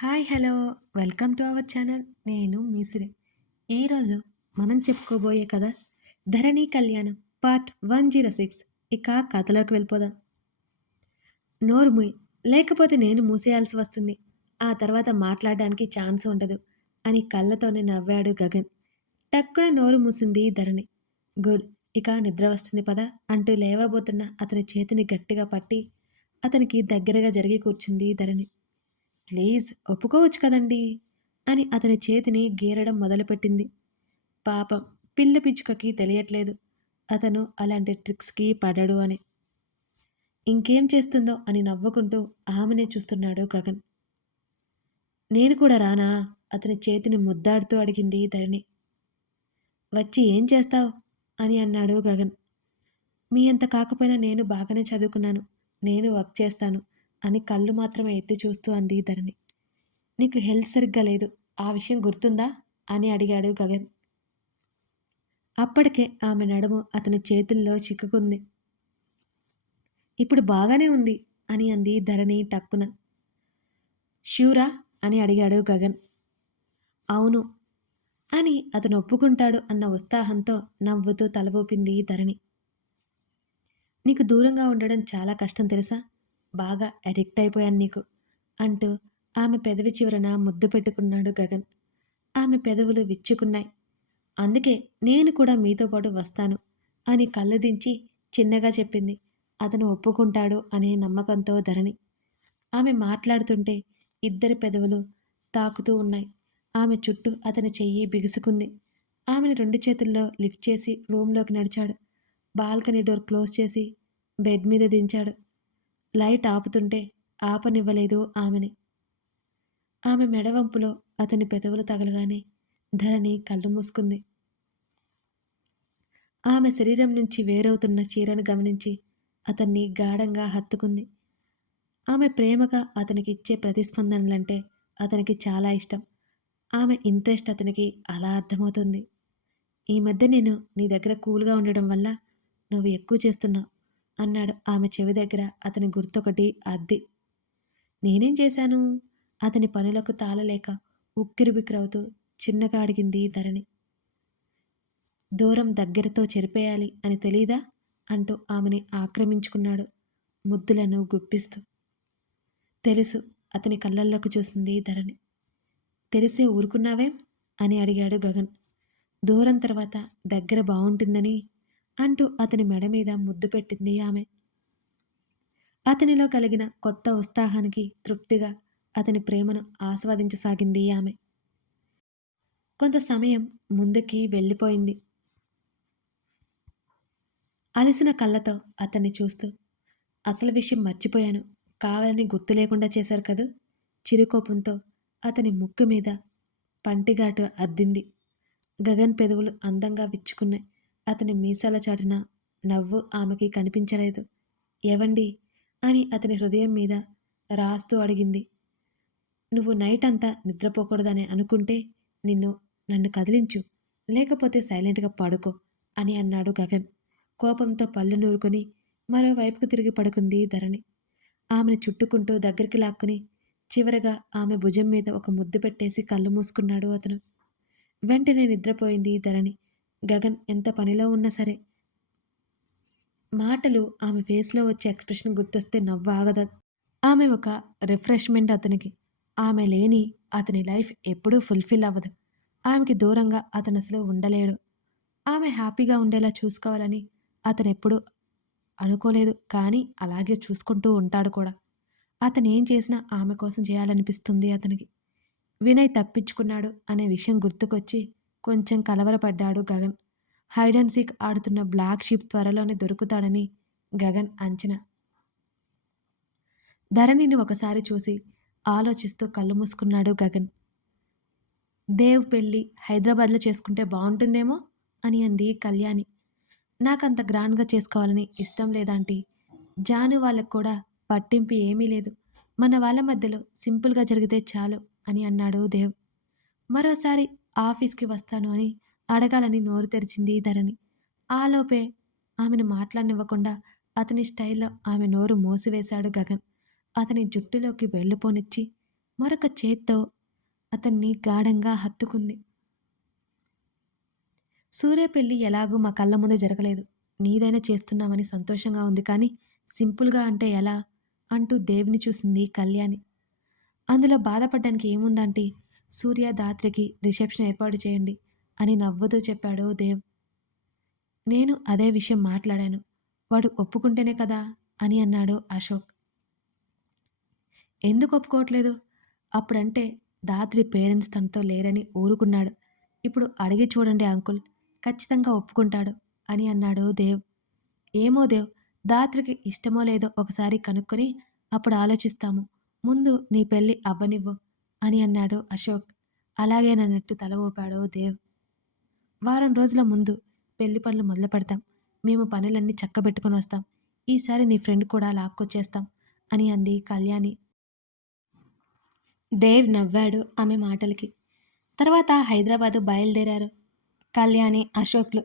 Hi hello welcome to our channel. నేను మీసిరి. ఈరోజు మనం చెప్పుకోబోయే కథ ధరణి కళ్యాణం పార్ట్ 106. ఇక కథలోకి వెళ్ళిపోదాం. నోరు మూయి, లేకపోతే నేను మూసేయాల్సి వస్తుంది. ఆ తర్వాత మాట్లాడడానికి ఛాన్స్ ఉండదు అని కళ్ళతోనే నవ్వాడు గగన్. టక్కున నోరు మూసింది ధరణి. గుడ్, ఇక నిద్ర వస్తుంది పద అంటూ లేవబోతున్న అతని చేతిని గట్టిగా పట్టి అతనికి దగ్గరగా జరిగి కూర్చుంది ధరణి. ప్లీజ్ ఒప్పుకోవచ్చు కదండీ అని అతని చేతిని గీరడం మొదలుపెట్టింది. పాపం, పిల్ల పిచ్చుకకి తెలియట్లేదు అతను అలాంటి ట్రిక్స్కి పడడు అని. ఇంకేం చేస్తుందో అని నవ్వుకుంటూ ఆమెనే చూస్తున్నాడు గగన్. నేను కూడా రానా? అతని చేతిని ముద్దాడుతూ అడిగింది ధరణి. వచ్చి ఏం చేస్తావు అని అన్నాడు గగన్. మీ అంత కాకపోయినా నేను బాగానే చదువుకున్నాను, నేను వర్క్ చేస్తాను అని కళ్ళు మాత్రమే ఎత్తి చూస్తూ అంది ధరణి. నీకు హెల్త్ సరిగ్గా లేదు, ఆ విషయం గుర్తుందా అని అడిగాడు గగన్. అప్పటికే ఆమె నడుము అతని చేతుల్లో చిక్కుకుంది. ఇప్పుడు బాగానే ఉంది అని అంది ధరణి టక్కున. ష్యూరా అని అడిగాడు గగన్. అవును అని అతను ఒప్పుకుంటాడు అన్న ఉత్సాహంతో నవ్వుతూ తల ఊపింది ధరణి. నీకు దూరంగా ఉండడం చాలా కష్టం తెలుసా, బాగా అడిక్ట్ అయిపోయాను నీకు అంటూ ఆమె పెదవి చివరన ముద్దు పెట్టుకున్నాడు గగన్. ఆమె పెదవులు విచ్చుకున్నాయి. అందుకే నేను కూడా మీతో పాటు వస్తాను అని కళ్ళు దించి చిన్నగా చెప్పింది. అతను ఒప్పుకుంటాడు అనే నమ్మకంతో ధరణి. ఆమె మాట్లాడుతుంటే ఇద్దరి పెదవులు తాకుతూ ఉన్నాయి. ఆమె చుట్టూ అతని చెయ్యి బిగుసుకుంది. ఆమెను రెండు చేతుల్లో లిఫ్ట్ చేసి రూంలోకి నడిచాడు. బాల్కనీ డోర్ క్లోజ్ చేసి బెడ్ మీద దించాడు. లైట్ ఆపుతుంటే ఆపనివ్వలేదు ఆమెని. ఆమె మెడవంపులో అతని పెదవులు తగలగానే ధరణి కళ్ళు మూసుకుంది. ఆమె శరీరం నుంచి వేరవుతున్న చీరను గమనించి అతన్ని గాఢంగా హత్తుకుంది. ఆమె ప్రేమగా అతనికిచ్చే ప్రతిస్పందనలంటే అతనికి చాలా ఇష్టం. ఆమె ఇంట్రెస్ట్ అతనికి అలా అర్థమవుతుంది. ఈ మధ్య నేను నీ దగ్గర కూల్గా ఉండడం వల్ల నువ్వు ఎక్కువ చేస్తున్నావు అన్నాడు ఆమె చెవి దగ్గర అతని గుర్తొకటి అద్ది. నేనేం చేశాను? అతని పనులకు తాళలేక ఉక్కిరిబిక్కిరవుతూ చిన్నగా అడిగింది ధరణి. దూరం దగ్గరతో చెరిపేయాలి అని తెలీదా అంటూ ఆమెని ఆక్రమించుకున్నాడు ముద్దులను గుప్పిస్తూ. తెలుసు, అతని కళ్ళల్లోకి చూసింది ధరణి. తెలిసే ఊరుకున్నావేం అని అడిగాడు గగన్. దూరం తర్వాత దగ్గర బావుంటుందని అంటూ అతని మెడ మీద ముద్దు పెట్టింది ఆమె. అతనిలో కలిగిన కొత్త ఉత్సాహానికి తృప్తిగా అతని ప్రేమను ఆస్వాదించసాగింది ఆమె. కొంత సమయం ముందుకి వెళ్ళిపోయింది. అలిసిన కళ్ళతో అతన్ని చూస్తూ, అసలు విషయం మర్చిపోయాను, కావాలని గుర్తు లేకుండా చేశారు కదూ చిరుకోపంతో అతని ముక్కు మీద పంటిఘాటు అద్దింది. గగన్ పెదవులు అందంగా విచ్చుకున్నాయి. అతని మీసాల చాటున నవ్వు ఆమెకి కనిపించలేదు. ఎవండి అని అతని హృదయం మీద రాస్తూ అడిగింది. నువ్వు నైట్ అంతా నిద్రపోకూడదని అనుకుంటే నన్ను కదిలించు, లేకపోతే సైలెంట్గా పడుకో అని అన్నాడు గగన్. కోపంతో పళ్ళు నూరుకొని మరోవైపుకు తిరిగి పడుకుంది ధరణి. ఆమెను చుట్టుకుంటూ దగ్గరికి లాక్కుని చివరగా ఆమె భుజం మీద ఒక ముద్దు పెట్టేసి కళ్ళు మూసుకున్నాడు అతను. వెంటనే నిద్రపోయింది ధరణి. గగన్ ఎంత పనిలో ఉన్నా సరే మాటలు ఆమె ఫేస్లో వచ్చే ఎక్స్ప్రెషన్ గుర్తొస్తే నవ్వు ఆగదు. ఆమె ఒక రిఫ్రెష్మెంట్ అతనికి. ఆమె లేని అతని లైఫ్ ఎప్పుడూ ఫుల్ఫిల్ అవ్వదు. ఆమెకి దూరంగా అతను అసలు ఉండలేడు. ఆమె హ్యాపీగా ఉండేలా చూసుకోవాలని అతనెప్పుడూ అనుకోలేదు, కానీ అలాగే చూసుకుంటూ ఉంటాడు కూడా. అతనేం చేసినా ఆమె కోసం చేయాలనిపిస్తుంది అతనికి. వినయ్ తప్పించుకున్నాడు అనే విషయం గుర్తుకొచ్చి కొంచెం కలవరపడ్డాడు గగన్. హైడ్ అండ్ సీక్ ఆడుతున్న బ్లాక్ షీప్ త్వరలోనే దొరుకుతాడని గగన్ అంచనా. ధరణిని ఒకసారి చూసి ఆలోచిస్తూ కళ్ళు మూసుకున్నాడు గగన్. దేవ్ పెళ్ళి హైదరాబాద్లో చేసుకుంటే బాగుంటుందేమో అని అంది కళ్యాణి. నాకంత గ్రాండ్గా చేసుకోవాలని ఇష్టం లేదాంటీ. జాను వాళ్ళకు కూడా పట్టింపు ఏమీ లేదు. మన వాళ్ళ మధ్యలో సింపుల్గా జరిగితే చాలు అని అన్నాడు దేవ్. మరోసారి ఆఫీస్కి వస్తాను అని అడగాలని నోరు తెరిచింది ధరణి. ఆలోపే ఆమెను మాట్లాడనివ్వకుండా అతని స్టైల్లో ఆమె నోరు మూసివేశాడు గగన్. అతని జుట్టులోకి వెళ్ళిపోనిచ్చి మరొక చేత్తో అతన్ని గాఢంగా హత్తుకుంది. సూర్య పెళ్లి ఎలాగూ మా కళ్ళ ముందు జరగలేదు. నీదైనా చేస్తున్నామని సంతోషంగా ఉంది కానీ సింపుల్గా అంటే ఎలా అంటూ దేవుని చూసింది కళ్యాణి. అందులో బాధపడ్డానికి ఏముందంటే సూర్య దాత్రికి రిసెప్షన్ ఏర్పాటు చేయండి అని నవ్వుతూ చెప్పాడు దేవ్. నేను అదే విషయం మాట్లాడాను. వాడు ఒప్పుకుంటేనే కదా అని అన్నాడు అశోక్. ఎందుకు ఒప్పుకోవట్లేదు? అప్పుడంటే దాత్రి పేరెంట్స్ తనతో లేరని ఊరుకున్నాడు. ఇప్పుడు అడిగి చూడండి అంకుల్, ఖచ్చితంగా ఒప్పుకుంటాడు అని అన్నాడు దేవ్. ఏమో దేవ్, దాత్రికి ఇష్టమో లేదో ఒకసారి కనుక్కొని అప్పుడు ఆలోచిస్తాము. ముందు నీ పెళ్ళి అవ్వనివ్వు అని అన్నాడు అశోక్. అలాగేనన్నట్టు తల ఊపాడు దేవ్. వారం రోజుల ముందు పెళ్లి పనులు మొదలు పెడతాం. మేము పనులన్నీ చక్కబెట్టుకుని వస్తాం. ఈసారి నీ ఫ్రెండ్ కూడా లాక్కొచ్చేస్తాం అని అంది కళ్యాణి. దేవ్ నవ్వాడు ఆమె మాటలకి. తర్వాత హైదరాబాదు బయలుదేరారు కళ్యాణి, అశోక్లు.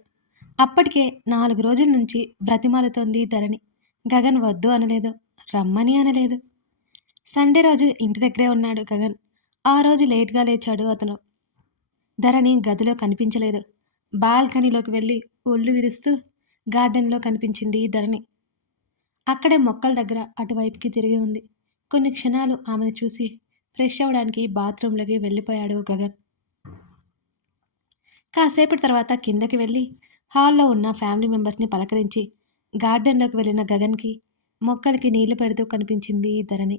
అప్పటికే 4 రోజుల నుంచి బ్రతిమాలుతోంది ధరణి. గగన్ వద్దు అనలేదు, రమ్మని అనలేదు. సండే రోజు ఇంటి దగ్గరే ఉన్నాడు గగన్. ఆ రోజు లేట్గా లేచాడు అతను. ధరణి గదిలో కనిపించలేదు. బాల్కనీలోకి వెళ్ళి ఒళ్ళు విరుస్తూ గార్డెన్లో కనిపించింది ధరణి. అక్కడే మొక్కల దగ్గర అటువైపుకి తిరిగి ఉంది. కొన్ని క్షణాలు ఆమెను చూసి ఫ్రెష్ అవ్వడానికి బాత్రూంలోకి వెళ్ళిపోయాడు గగన్. కాసేపటి తర్వాత కిందకి వెళ్ళి హాల్లో ఉన్న ఫ్యామిలీ మెంబర్స్ని పలకరించి గార్డెన్లోకి వెళ్ళిన గగన్కి మొక్కలకి నీళ్లు పెడుతూ కనిపించింది ధరణి.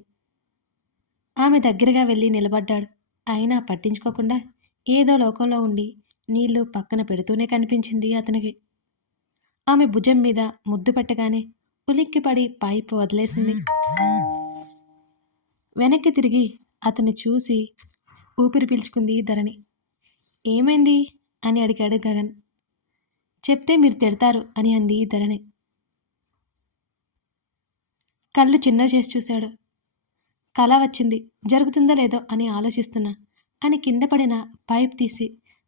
ఆమె దగ్గరగా వెళ్ళి నిలబడ్డాడు. అయినా పట్టించుకోకుండా ఏదో లోకంలో ఉండి నీళ్లు పక్కన పెడుతూనే కనిపించింది అతనికి. ఆమె భుజం మీద ముద్దు పెట్టగానే ఉలిక్కిపడి పైపు వదిలేసింది. వెనక్కి తిరిగి అతన్ని చూసి ఊపిరి పీల్చుకుంది ధరణి. ఏమైంది అని అడిగాడు గగన్. చెప్తే మీరు తిడతారు అని అంది ధరణి. కళ్ళు చిన్న చేసి చూశాడు. కల వచ్చింది, జరుగుతుందో లేదో అని ఆలోచిస్తున్నా అని కింద పడిన పైప్ తీసి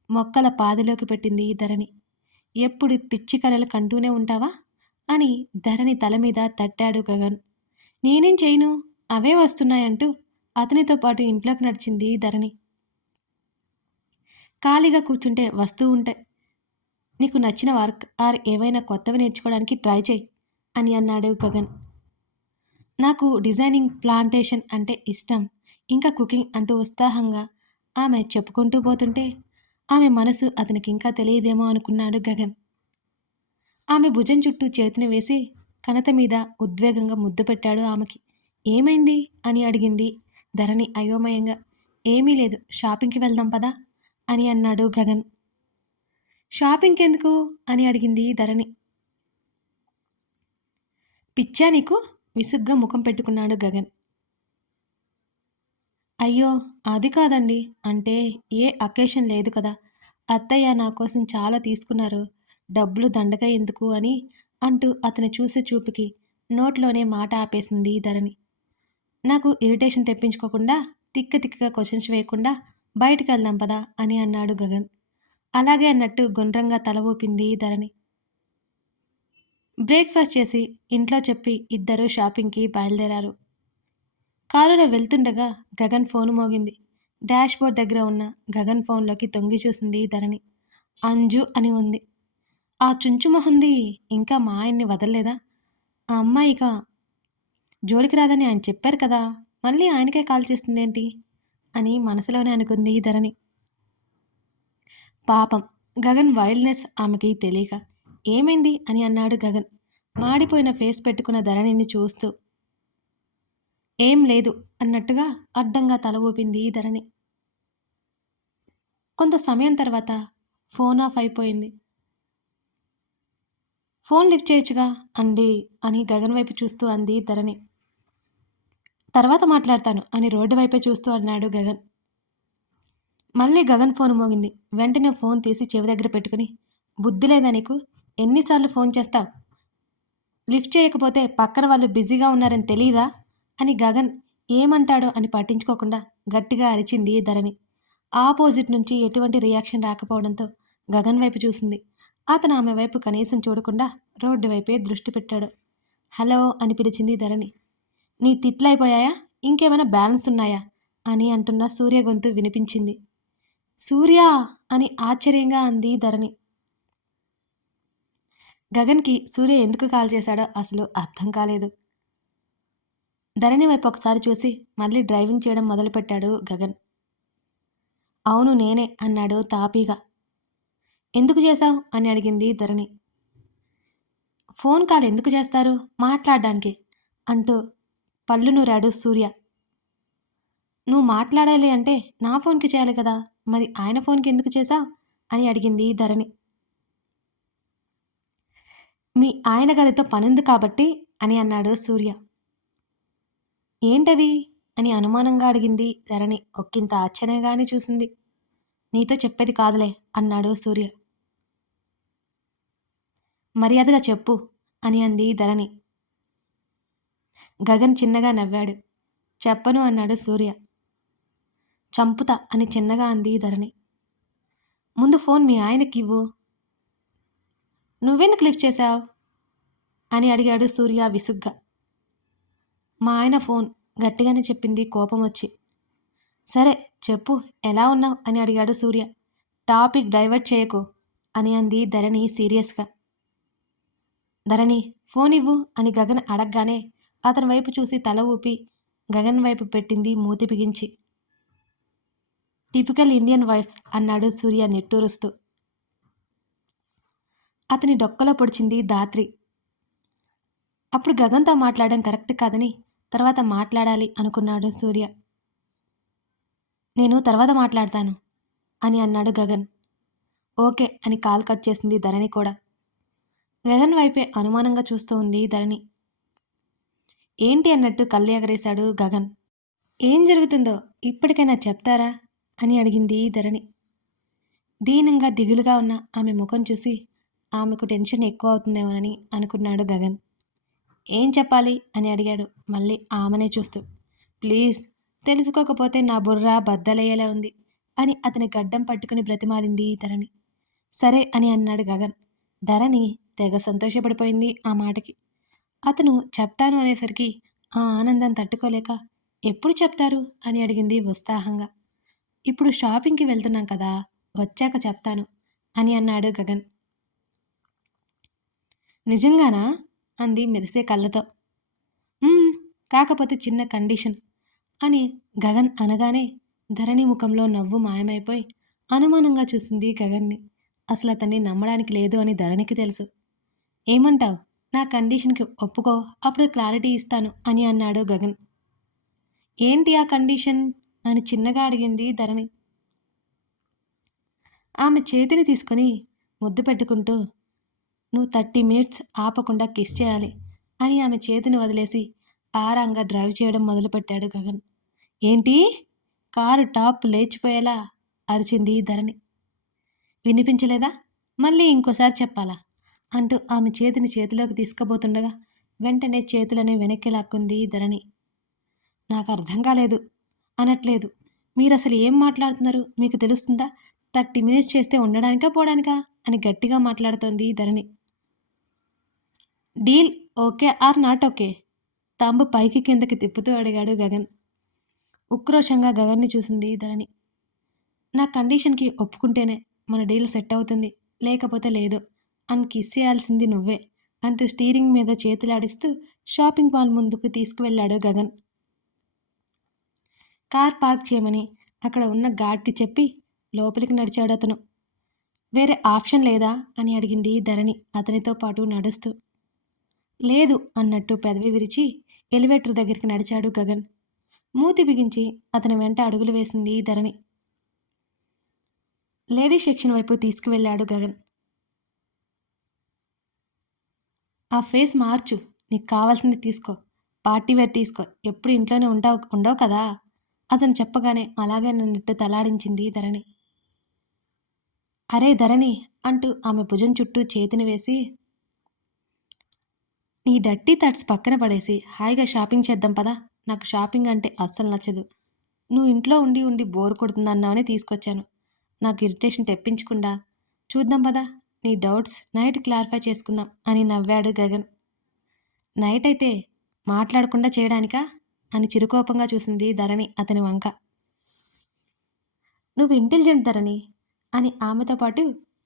మొక్కల పాదిలోకి పెట్టింది ధరణి. ఎప్పుడు పిచ్చి కలలు కంటూనే ఉంటావా అని ధరణి తల మీద తట్టాడు గగన్. నేనేం చేయను, అవే వస్తున్నాయంటూ అతనితో పాటు ఇంట్లోకి నడిచింది ధరణి. ఖాళీగా కూర్చుంటే వస్తూ ఉంటాయి. నీకు నచ్చిన వర్క్ ఆర్ ఏవైనా కొత్తవి నేర్చుకోవడానికి ట్రై చేయి అని అన్నాడు గగన్. నాకు డిజైనింగ్, ప్లాంటేషన్ అంటే ఇష్టం, ఇంకా కుకింగ్ అంటూ ఉత్సాహంగా ఆమె చెప్పుకుంటూ పోతుంటే ఆమె మనసు అతనికి ఇంకా తెలియదేమో అనుకున్నాడు గగన్. ఆమె భుజం చుట్టూ చేతిని వేసి కనత మీద ఉద్వేగంగా ముద్దు పెట్టాడు ఆమెకి. ఏమైంది అని అడిగింది ధరణి అయోమయంగా. ఏమీ లేదు, షాపింగ్కి వెళ్దాం పదా అని అన్నాడు గగన్. షాపింగ్కి ఎందుకు అని అడిగింది ధరణి. పిచ్చా నీకు విసుగ్గా ముఖం పెట్టుకున్నాడు గగన్. అయ్యో అది కాదండి, అంటే ఏ అకేషన్ లేదు కదా, అత్తయ్య నా కోసం చాలా తీసుకున్నారు, డబ్బులు దండగా ఎందుకు అని అంటూ అతను చూసే చూపుకి నోట్లోనే మాట ఆపేసింది ధరణి. నాకు ఇరిటేషన్ తెప్పించుకోకుండా తిక్కగా క్వశ్చన్స్ వేయకుండా బయటికి వెళ్దాం పదా అని అన్నాడు గగన్. అలాగే అన్నట్టు గుండ్రంగా తల ఊపింది ధరణి. బ్రేక్ఫాస్ట్ చేసి ఇంట్లో చెప్పి ఇద్దరూ షాపింగ్కి బయలుదేరారు. కారులో వెళ్తుండగా గగన్ ఫోను మోగింది. డాష్ బోర్డ్ దగ్గర ఉన్న గగన్ ఫోన్లోకి తొంగి చూసింది ధరణి. అంజు అని ఉంది. ఆ చుంచు మొహంది ఇంకా మా ఆయన్ని వదలలేదా? ఆ అమ్మాయి ఇక జోలికి రాదని ఆయన చెప్పారు కదా, మళ్ళీ ఆయనకే కాల్ చేస్తుందేంటి అని మనసులోనే అనుకుంది ధరణి. పాపం గగన్ వైల్డ్నెస్ ఆమెకి తెలియక. ఏమైంది అని అన్నాడు గగన్ మాడిపోయిన ఫేస్ పెట్టుకున్న ధరణిని చూస్తూ. ఏం లేదు అన్నట్టుగా అడ్డంగా తల ఊపింది ధరణి. కొంత సమయం తర్వాత ఫోన్ ఆఫ్ అయిపోయింది. ఫోన్ లిఫ్ట్ చేయొచ్చుగా అండి అని గగన్ వైపు చూస్తూ అంది ధరణి. తర్వాత మాట్లాడతాను అని రోడ్డు వైపే చూస్తూ అన్నాడు గగన్. మళ్ళీ గగన్ ఫోన్ మోగింది. వెంటనే ఫోన్ తీసి చెవి దగ్గర పెట్టుకుని, బుద్ధి లేదా నీకు, ఎన్నిసార్లు ఫోన్ చేస్తావు, లిఫ్ట్ చేయకపోతే పక్కన వాళ్ళు బిజీగా ఉన్నారని తెలీదా అని గగన్ ఏమంటాడో అని పట్టించుకోకుండా గట్టిగా అరిచింది ధరణి. ఆపోజిట్ నుంచి ఎటువంటి రియాక్షన్ రాకపోవడంతో గగన్ వైపు చూసింది. అతను ఆమె వైపు కనీసం చూడకుండా రోడ్డు వైపే దృష్టి పెట్టాడు. హలో అని పిలిచింది ధరణి. నీ తిట్లయిపోయాయా, ఇంకేమైనా బ్యాలెన్స్ ఉన్నాయా అని అంటున్న సూర్య గొంతు వినిపించింది. సూర్య అని ఆశ్చర్యంగా అంది ధరణి. గగన్కి సూర్య ఎందుకు కాల్ చేశాడో అసలు అర్థం కాలేదు. ధరణి వైపు ఒకసారి చూసి మళ్ళీ డ్రైవింగ్ చేయడం మొదలుపెట్టాడు గగన్. అవును నేనే అన్నాడు తాపీగా. ఎందుకు చేశావు అని అడిగింది ధరణి. ఫోన్ కాల్ ఎందుకు చేస్తారు, మాట్లాడడానికి అంటూ పళ్ళు నూరాడు సూర్య. నువ్వు మాట్లాడాలి అంటే నా ఫోన్కి చేయాలి కదా, మరి ఆయన ఫోన్కి ఎందుకు చేశావు అని అడిగింది ధరణి. మీ ఆయన గారితో పనుంది కాబట్టి అని అన్నాడు సూర్య. ఏంటది అని అనుమానంగా అడిగింది ధరణి. ఒక్కింత ఆశ్చర్యంగానే చూసింది. నీతో చెప్పేది కాదులే అన్నాడు సూర్య. మర్యాదగా చెప్పు అని అంది ధరణి. గగన్ చిన్నగా నవ్వాడు. చెప్పను అన్నాడు సూర్య. చంపుతా అని చిన్నగా అంది ధరణి. ముందు ఫోన్ మీ ఆయనకి ఇవ్వు. నువ్వెందుకు లిఫ్ట్ చేశావు అని అడిగాడు సూర్య విసుగ్గా. మా ఆయన ఫోన్ గట్టిగానే చెప్పింది కోపం వచ్చి. సరే చెప్పు, ఎలా ఉన్నావు అని అడిగాడు సూర్య. టాపిక్ డైవర్ట్ చేయకు అని అంది ధరణి సీరియస్గా. ధరణి ఫోన్ ఇవ్వు అని గగన్ అడగగానే అతని వైపు చూసి తల ఊపి గగన్ వైపు పెట్టింది మూతి బిగించి. టిపికల్ ఇండియన్ వైఫ్స్ అన్నాడు సూర్య నిట్టూరుస్తూ. అతని డొక్కలో పొడిచింది ధాత్రి. అప్పుడు గగన్తో మాట్లాడడం కరెక్ట్ కాదని తర్వాత మాట్లాడాలి అనుకున్నాడు సూర్య. నేను తర్వాత మాట్లాడతాను అని అన్నాడు గగన్. ఓకే అని కాల్ కట్ చేసింది ధరణి కూడా. గగన్ వైపే అనుమానంగా చూస్తూ ఉంది ధరణి. ఏంటి అన్నట్టు కళ్ళు ఎగరేశాడు గగన్. ఏం జరుగుతుందో ఇప్పటికైనా చెప్తారా అని అడిగింది ధరణి. దీనంగా దిగులుగా ఉన్న ఆమె ముఖం చూసి ఆమెకు టెన్షన్ ఎక్కువ అవుతుందేమోనని అనుకున్నాడు గగన్. ఏం చెప్పాలి అని అడిగాడు మళ్ళీ ఆమెనే చూస్తూ. ప్లీజ్, తెలుసుకోకపోతే నా బుర్ర బద్దలయ్యేలా ఉంది అని అతని గడ్డం పట్టుకుని బ్రతిమాలింది ధరణి. సరే అని అన్నాడు గగన్. ధరణి తెగ సంతోషపడిపోయింది ఆ మాటకి. అతను చెప్తాను అనేసరికి ఆ ఆనందం తట్టుకోలేక ఎప్పుడు చెప్తారు అని అడిగింది ఉత్సాహంగా. ఇప్పుడు షాపింగ్కి వెళ్తున్నాం కదా, వచ్చాక చెప్తాను అని అన్నాడు గగన్. నిజంగానా అంది మెరిసే కళ్ళతో. కాకపోతే చిన్న కండిషన్ అని గగన్ అనగానే ధరణి ముఖంలో నవ్వు మాయమైపోయి అనుమానంగా చూసింది గగన్ని. అసలు అతన్ని నమ్మడానికి లేదు అని ధరణికి తెలుసు. ఏమంటావు, నా కండిషన్కి ఒప్పుకో, అప్పుడు క్లారిటీ ఇస్తాను అని అన్నాడు గగన్. ఏంటి ఆ కండిషన్ అని చిన్నగా అడిగింది ధరణి. ఆమె చేతిని తీసుకుని ముద్దు పెట్టుకుంటూ నువ్వు 30 మినిట్స్ ఆపకుండా కిస్ చేయాలి అని ఆమె చేతిని వదిలేసి ఆరాంగా డ్రైవ్ చేయడం మొదలుపెట్టాడు గగన్. ఏంటి, కారు టాప్ లేచిపోయేలా అరిచింది ధరణి. వినిపించలేదా, మళ్ళీ ఇంకోసారి చెప్పాలా అంటూ ఆమె చేతిని చేతిలోకి తీసుకుపోతుండగా వెంటనే చేతులని వెనక్కి లాక్కుంది ధరణి. నాకు అర్థం కాలేదు, అనట్లేదు, మీరు అసలు ఏం మాట్లాడుతున్నారు, మీకు తెలుస్తుందా, 30 మినిట్స్ చేస్తే ఉండడానికా పోవడానికా అని గట్టిగా మాట్లాడుతోంది Dharani. Deal okay or not okay thumb పైకి కిందకి తిప్పుతూ అడిగాడు గగన్. ఉక్రోషంగా గగన్ని చూసింది ధరణి. నా కండిషన్కి ఒప్పుకుంటేనే మన డీల్ సెట్ అవుతుంది, లేకపోతే లేదు అని కిస్ చేయాల్సింది నువ్వే అంటూ స్టీరింగ్ మీద చేతులాడిస్తూ షాపింగ్ మాల్ ముందుకు తీసుకువెళ్ళాడు గగన్. కార్ పార్క్ చేయమని అక్కడ ఉన్న గార్డ్కి చెప్పి లోపలికి నడిచాడు అతను. వేరే ఆప్షన్ లేదా అని అడిగింది ధరణి అతనితో పాటు నడుస్తూ. లేదు అన్నట్టు పెదవి విరిచి ఎలివేటర్ దగ్గరికి నడిచాడు గగన్. మూతి బిగించి అతని వెంట అడుగులు వేసింది ధరణి. లేడీస్ సెక్షన్ వైపు తీసుకువెళ్ళాడు గగన్. ఆ ఫేస్ మార్చు, నీకు కావాల్సింది తీసుకో, పార్టీ వేర్ తీసుకో, ఎప్పుడు ఇంట్లోనే ఉండవు కదా అతను చెప్పగానే అలాగే నన్నట్టు తలాడించింది ధరణి. అరే ధరణి అంటూ ఆమె భుజం చుట్టూ చేతిని వేసి నీ డర్టీ థాట్స్ పక్కన పడేసి హాయిగా షాపింగ్ చేద్దాం పదా, నాకు షాపింగ్ అంటే అస్సలు నచ్చదు, నువ్వు ఇంట్లో ఉండి ఉండి బోర్ కొడుతుందన్నావని తీసుకొచ్చాను, నాకు ఇరిటేషన్ తెప్పించకుండా చూద్దాం పదా, నీ డౌట్స్ నైట్ క్లారిఫై చేసుకుందాం అని నవ్వాడు గగన్. నైట్ అయితే మాట్లాడకుండా చేయడానికా అని చిరుకోపంగా చూసింది ధరణి అతని వంక. నువ్వు ఇంటెలిజెంట్ ధరణి అని ఆమెతో పాటు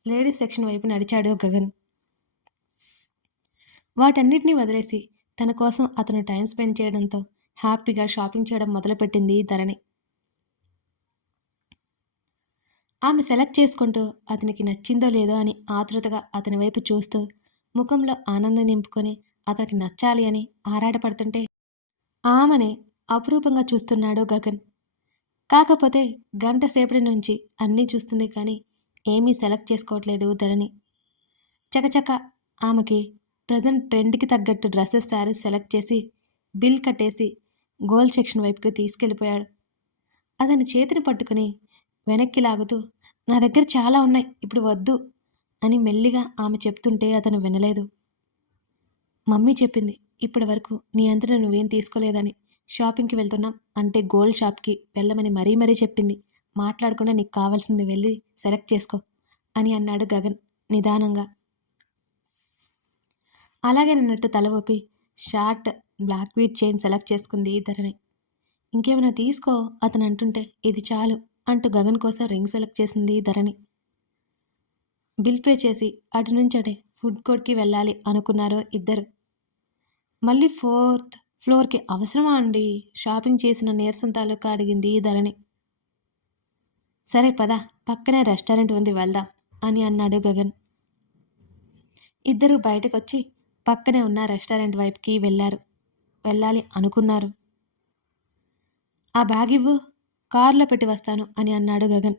లేడీస్ సెక్షన్ వైపు నడిచాడు గగన్. వాటన్నిటినీ వదిలేసి తన కోసం అతను టైం స్పెండ్ చేయడంతో హ్యాపీగా షాపింగ్ చేయడం మొదలుపెట్టింది ధరణి. ఆమె సెలెక్ట్ చేసుకుంటూ అతనికి నచ్చిందో లేదో అని ఆతృతగా అతని వైపు చూస్తూ ముఖంలో ఆనందం నింపుకొని అతనికి నచ్చాలి అని ఆరాటపడుతుంటే ఆమెనే అపురూపంగా చూస్తున్నాడు గగన్. కాకపోతే గంట సేపటి నుంచి అన్నీ చూస్తుంది కానీ ఏమీ సెలెక్ట్ చేసుకోవట్లేదు ధరణి. చకచక ఆమెకి ప్రజెంట్ ట్రెండ్కి తగ్గట్టు డ్రెస్సెస్ శారీస్ సెలెక్ట్ చేసి బిల్ కట్టేసి గోల్డ్ సెక్షన్ వైపుకి తీసుకెళ్ళిపోయాడు. అతని చేతిని పట్టుకుని వెనక్కి లాగుతూ నా దగ్గర చాలా ఉన్నాయి ఇప్పుడు వద్దు అని మెల్లిగా ఆమె చెప్తుంటే అతను వినలేదు. మమ్మీ చెప్పింది ఇప్పటి వరకు నీ అంతటా నువ్వేం తీసుకోలేదని. షాపింగ్కి వెళ్తున్నాం అంటే గోల్డ్ షాప్కి వెళ్ళమని మరీ మరీ చెప్పింది. మాట్లాడకుండా నీకు కావాల్సింది వెళ్ళి సెలెక్ట్ చేసుకో అని అన్నాడు గగన్ నిదానంగా. అలాగేనన్నట్టు తల ఊపి short black bead chain select చేసుకుంది ధరణి. ఇంకేమైనా తీసుకో అతను అంటుంటే ఇది చాలు అంటూ గగన్ కోసం రింగ్ సెలెక్ట్ చేసింది ధరణి. బిల్ పే చేసి అటు నుంచి అటే ఫుడ్ కోర్ట్కి వెళ్ళాలి అనుకున్నారు ఇద్దరు. మళ్ళీ 4th ఫ్లోర్కి అవసరమా అండి షాపింగ్ చేసిన నీరసం తాలూకా అడిగింది ధరణి. సరే పద పక్కనే రెస్టారెంట్ ఉంది వెళ్దాం అని అన్నాడు గగన్. ఇద్దరు బయటకొచ్చి పక్కనే ఉన్న రెస్టారెంట్ వైపుకి వెళ్ళాలి అనుకున్నారు. ఆ బ్యాగ్ ఇవ్వు కారులో పెట్టి వస్తాను అని అన్నాడు గగన్.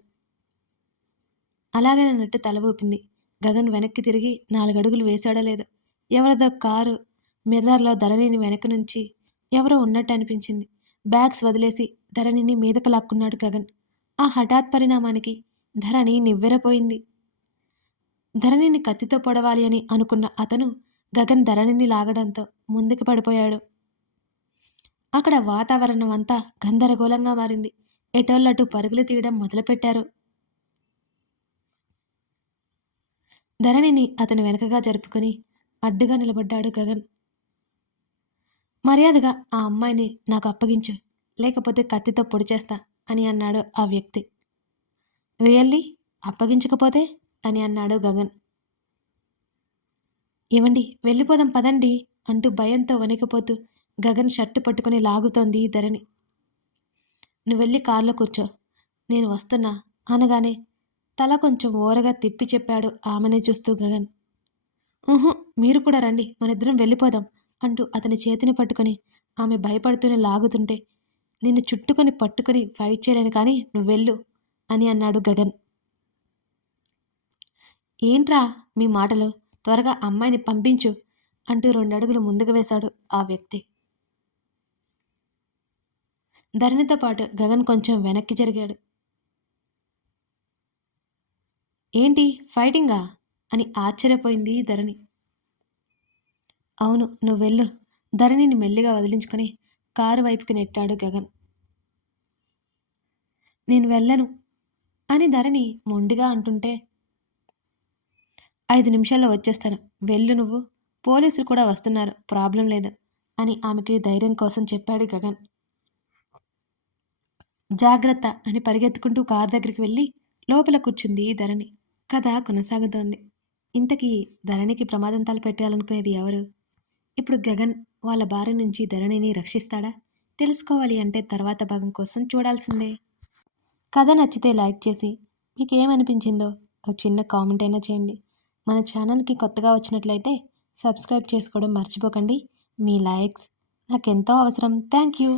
అలాగేనన్నట్టు తల ఊపింది. గగన్ వెనక్కి తిరిగి 4 అడుగులు వేశాడో లేదో ఎవరిదో కారు మిర్రర్లో ధరణిని వెనక నుంచి ఎవరో ఉన్నట్టు అనిపించింది. బ్యాగ్స్ వదిలేసి ధరణిని మీదకు లాక్కున్నాడు గగన్. ఆ హఠాత్ పరిణామానికి ధరణి నివ్వెరపోయింది. ధరణిని కత్తితో పొడవాలి అని అనుకున్న అతను గగన్ ధరణిని లాగడంతో ముందుకు పడిపోయాడు. అక్కడ వాతావరణం అంతా గందరగోళంగా మారింది. ఎటోళ్ళటు పరుగులు తీయడం మొదలుపెట్టారు. ధరణిని అతని వెనకగా జరుపుకుని అడ్డుగా నిలబడ్డాడు గగన్. మర్యాదగా ఆ అమ్మాయిని నాకు అప్పగించు లేకపోతే కత్తితో పొడి చేస్తా అని అన్నాడు ఆ వ్యక్తి. రియల్లీ అప్పగించకపోతే అని అన్నాడు గగన్. ఏమండి వెళ్ళిపోదాం పదండి అంటూ భయంతో వణికిపోతూ గగన్ షర్టు పట్టుకుని లాగుతోంది ధరణి. నువ్వెళ్ళి కారులో కూర్చో నేను వస్తున్నా అనగానే తల కొంచెం ఓరగా తిప్పి చెప్పాడు ఆమెనే చూస్తూ గగన్. మీరు కూడా రండి మనిద్దరం వెళ్ళిపోదాం అంటూ అతని చేతిని పట్టుకొని ఆమె భయపడుతూనే లాగుతుంటే నిన్ను చుట్టుకొని పట్టుకొని ఫైట్ చేయలేను కానీ నువ్వెళ్ళు అని అన్నాడు గగన్. ఏంట్రా మీ మాటలు త్వరగా అమ్మాయిని పంపించు అంటూ 2 అడుగులు ముందుకు వేశాడు ఆ వ్యక్తి. ధరణితో పాటు గగన్ కొంచెం వెనక్కి జరిగాడు. ఏంటి ఫైటింగా అని ఆశ్చర్యపోయింది ధరణి. అవును నువ్వెళ్ళు ధరణిని మెల్లిగా వదిలించుకొని కారు వైపుకి నెట్టాడు గగన్. నేను వెళ్ళను అని ధరణి మొండిగా అంటుంటే 5 నిమిషాల్లో వచ్చేస్తాను వెళ్ళు నువ్వు పోలీసులు కూడా వస్తున్నారు ప్రాబ్లం లేదు అని ఆమెకి ధైర్యం కోసం చెప్పాడు గగన్. జాగ్రత్త అని పరిగెత్తుకుంటూ కారు దగ్గరికి వెళ్ళి లోపల కూర్చుంది ధరణి. కథ కొనసాగుతోంది. ఇంతకీ ధరణికి ప్రమాదం తలపెట్టాలనుకునేది ఎవరు? ఇప్పుడు గగన్ వాళ్ళ భార్య నుంచి ధరణిని రక్షిస్తాడా? తెలుసుకోవాలి అంటే తర్వాత భాగం కోసం చూడాల్సిందే. కథ నచ్చితే లైక్ చేసి మీకు ఏమనిపించిందో ఒక చిన్న కామెంట్ అయినా చేయండి. మన ఛానల్కి కొత్తగా వచ్చినట్లయితే సబ్స్క్రైబ్ చేసుకోవడం మర్చిపోకండి. మీ లైక్స్ నాకెంతో అవసరం. Thank you.